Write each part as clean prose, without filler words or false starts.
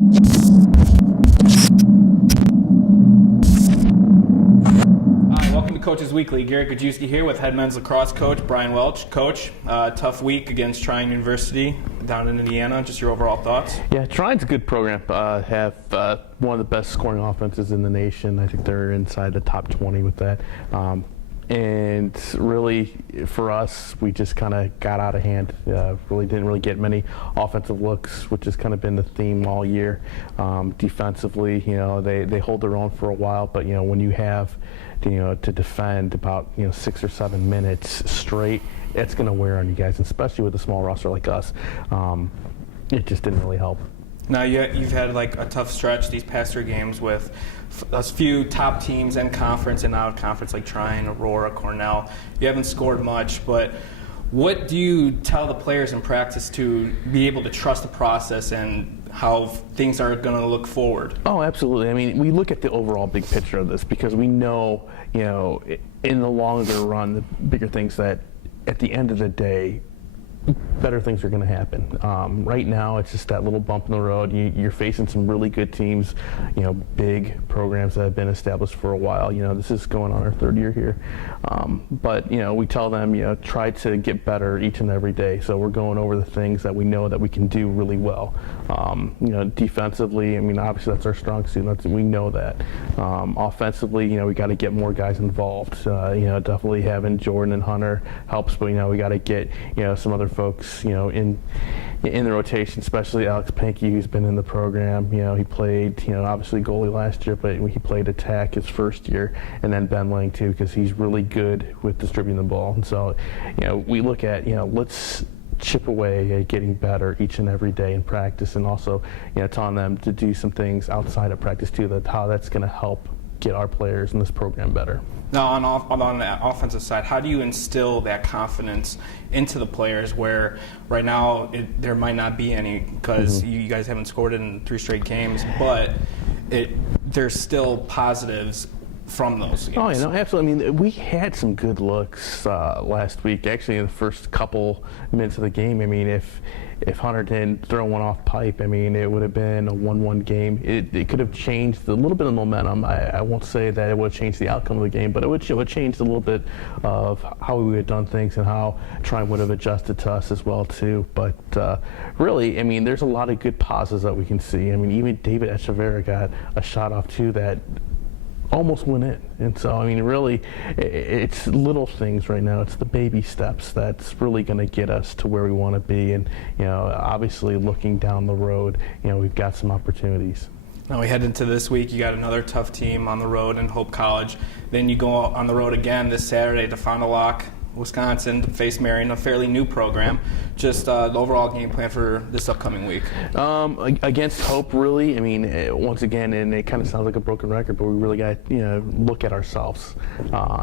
Hi, welcome to Coaches Weekly. Garrett Gajewski here with head men's lacrosse coach Brian Welch. Coach, tough week against Trine University down in Indiana. Just your overall thoughts? Yeah, Trine's a good program. Have one of the best scoring offenses in the nation. I think they're inside the top 20 with that. And really, for us, we just kind of got out of hand. Really didn't get many offensive looks, which has kind of been the theme all year. Defensively, they hold their own for a while, but when you have to defend about 6 or 7 minutes straight, it's going to wear on you guys, especially with a small roster like us. It just didn't really help. Now you've had like a tough stretch these past 3 games with a few top teams in conference and out of conference like Trine, Aurora, Cornell. You haven't scored much, but what do you tell the players in practice to be able to trust the process and how things are going to look forward? Oh, absolutely. I mean, we look at the overall big picture of this because we know, in the longer run, the bigger things that at the end of the day, better things are going to happen. Right now, it's just that little bump in the road. You're facing some really good teams, big programs that have been established for a while. This is going on our 3rd year here. But, we tell them, try to get better each and every day. So we're going over the things that we know that we can do really well. Defensively, obviously that's our strong suit. We know that. Offensively, we got to get more guys involved. Definitely having Jordan and Hunter helps, but, we got to get, some other folks, in the rotation, especially Alex Pinky, who's been in the program. He played, obviously goalie last year, but he played attack his first year, and then Ben Lang too, because he's really good with distributing the ball. And so, we look at, let's chip away at getting better each and every day in practice, and also, telling them to do some things outside of practice too, how that's going to help get our players in this program better. Now, on the offensive side, how do you instill that confidence into the players where right now there might not be any because you guys haven't scored in 3 straight games, but there's still positives from those games? Oh, absolutely. We had some good looks last week. Actually, in the first couple minutes of the game, if Hunter didn't throw one off pipe, it would have been a 1-1 game. It could have changed a little bit of momentum. I won't say that it would have changed the outcome of the game, but it would change a little bit of how we would have done things and how Trine would have adjusted to us as well too. But really, there's a lot of good pauses that we can see. Even David Echeverria got a shot off too that almost went in. And so, really, it's little things right now. It's the baby steps that's really going to get us to where we want to be. And, obviously looking down the road, we've got some opportunities. Now we head into this week. You got another tough team on the road in Hope College. Then you go on the road again this Saturday to Fond du Lac, Wisconsin, to face Marion, a fairly new program. Just the overall game plan for this upcoming week. Against Hope, really, once again, and it kind of sounds like a broken record, but we really got to look at ourselves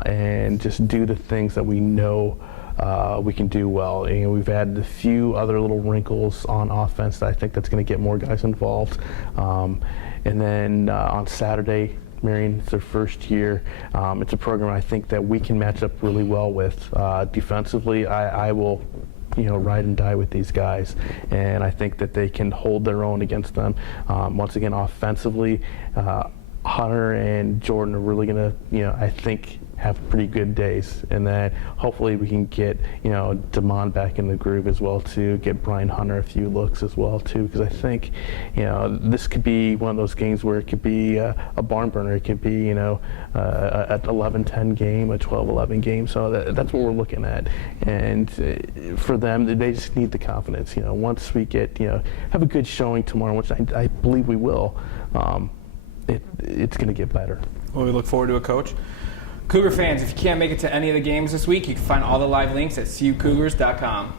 and just do the things that we know we can do well. We've had a few other little wrinkles on offense that I think that's going to get more guys involved. And then on Saturday, Marion, it's their first year. It's a program I think that we can match up really well with. Defensively, I will ride and die with these guys, and I think that they can hold their own against them. Once again, offensively, Hunter and Jordan are really going to, I think, have pretty good days, and then hopefully we can get Damon back in the groove as well too, get Brian Hunter a few looks as well too, because I think this could be one of those games where it could be a barn burner. It could be an 11-10 game, a 12-11 game. So that's what we're looking at, and for them, they just need the confidence. Once we get have a good showing tomorrow, which I believe we will, it's going to get better. Well, we look forward to it, Coach. Cougar fans, if you can't make it to any of the games this week, you can find all the live links at CUCougars.com.